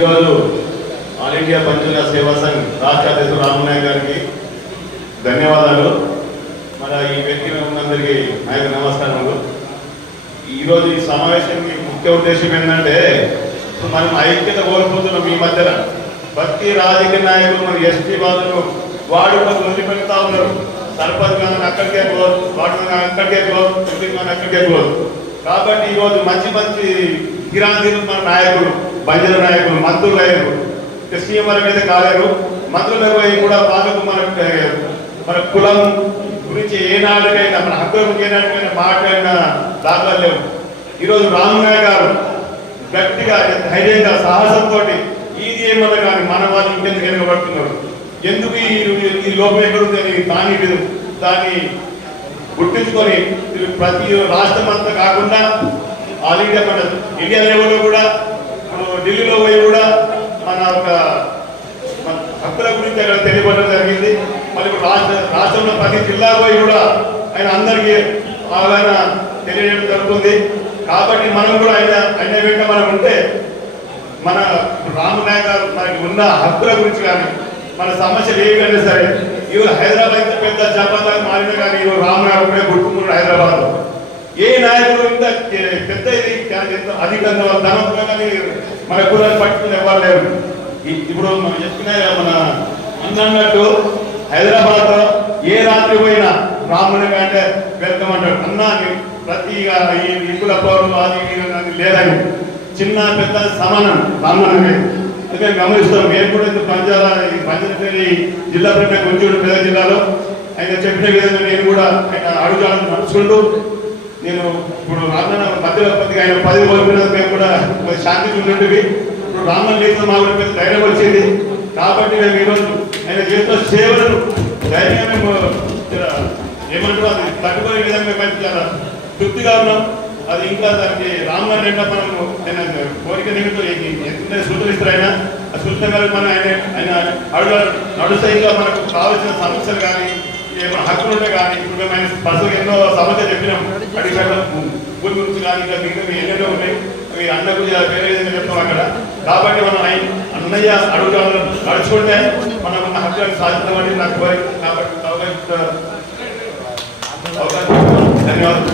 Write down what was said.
ఈరోజు all India panchayat సేవా సంఘ్ రాష్ట్ర అధ్యక్షుడు గారికి ధన్యవాదాలు. మన ఈ వ్యక్తి ఉన్నందరికీ నాయకు నమస్కారములు. ఈరోజు ఈ సమావేశానికి ముఖ్య ఉద్దేశం ఏంటంటే మనం ఐక్యత కోల్పోతున్నాం ఈ మధ్యన. ప్రతి రాజకీయ నాయకులు మన ఎస్టీ వాళ్ళు వాడు వదిలి పెడతా ఉన్నారు. సర్పంచ్ కానీ అక్కడికే పోదు వాడు అక్కడికే పోదు ఎంపీ కానీ అక్కడికే పోదు కాబట్టి ఈరోజు మంచి మంచి గిరాంతీలు మన నాయకులు. బంజర నాయకులు మంత్రులు అయ్యారు. సీఎం అయితే కాలేరు. మంత్రులు పోయి కూడా వాళ్ళకు మన మన కులం గురించి ఏనాటికైనా మన హక్కుల గురించి ఏనాటికైనా మాట్లాడిన దాఖలు లేవు. ఈరోజు రామనాయ్ గారు గట్టిగా ధైర్యంగా సాహసంతో ఇది ఏమన్నా కానీ మన వాళ్ళు ఇంకెందుకు వెనుకబడుతున్నారు ఎందుకు ఈ ఈ లోపం ఎక్కడుందని దాని దాన్ని గుర్తించుకొని ప్రతి రాష్ట్రం అంతా కాకుండా ఆల్ ఇండియా మన ఇండియా లెవెల్లో కూడా మనం ఢిల్లీలో పోయి కూడా మన ఒక మన హక్కుల గురించి అక్కడ తెలియబడడం జరిగింది మరి ఇప్పుడు రాష్ట్ర రాష్ట్రంలో ప్రతి జిల్లా పోయి కూడా ఆయన అందరికీ అవగాహన తెలియజేయడం జరుగుతుంది. కాబట్టి మనం కూడా ఆయన ఆయన వెంట మనం ఉంటే మన రామనాయక్ గారు మనకి ఉన్న హక్కుల గురించి కానీ మన సమస్యలు ఏవి కానీ సరే ఇవాళ హైదరాబాద్ ఇంత పెద్ద జపాతా మారిన కానీ ఇవాళ రామనాయకుడే కూడా గుర్తుకున్నాడు హైదరాబాద్లో ఏ నాయకుడు ఇంత పెద్ద ఇది అధికంగా ధనవంతంగా మన కులాన్ని పట్టుకుని ఎవరు లేరు. ఇప్పుడు మనం చెప్పిన మన అన్నట్టు హైదరాబాద్లో ఏ రాత్రి పోయినా రాముని అంటే వెళ్తాం అంటాడు అన్నా ప్రతి ఈ ఇంకుల పౌరులు అది లేదని. చిన్న పెద్ద సమానం రామనమే అందుకని గమనిస్తాం మేము కూడా ఇంత పంజాల పంజాబీ జిల్లా ప్రజలకు కొంచెం పెద్ద జిల్లాలో. ఆయన చెప్పిన విధంగా నేను కూడా ఆయన అడుగుతాను నడుచుకుంటూ నేను ఇప్పుడు రామన్న మధ్యలో పత్రిక ఆయన పది కోల్పోయినందుకు మేము కూడా కొద్దిగా శాంతి ఉన్నట్టువి. ఇప్పుడు రామన్న లేదు మా ధైర్యం వచ్చింది. కాబట్టి మేము ఈరోజు ఆయన చేస్తున్న సేవలను ధైర్యంగా మేము ఏమంటారు? అది తట్టుకునే విధంగా మేము చాలా తృప్తిగా ఉన్నాం. అది ఇంకా దానికి రామ్గారు రెడ్డి మనం ఆయన కోరిక నిమిత్తం ఎంత సూచనిస్తారు ఆయన ఆ సూచన గారు మనం ఆయన ఆయన అడుగు నడుస్తాయిగా ఇంకా మనకు కావాల్సిన సమస్యలు కానీ ఏమైనా హక్కులు ఉంటే కానీ ఇప్పుడు మేము ఆయన స్పష్టంగా ఎన్నో సమస్యలు చెప్పినాం. అడిగిన భూమి గురించి కానీ ఇంకా మిగతా ఎన్నెన్నో ఉన్నాయి. అవి అన్నకు పేరు ఏదైనా చెప్తాం అక్కడ. కాబట్టి మనం అన్నయ్య అడుగుతాను నడుచుకుంటే మనం ఉన్న హక్కులను సాధించమని నాకు కోరిక కాబట్టి అవకాశం అవకాశం ధన్యవాదాలు.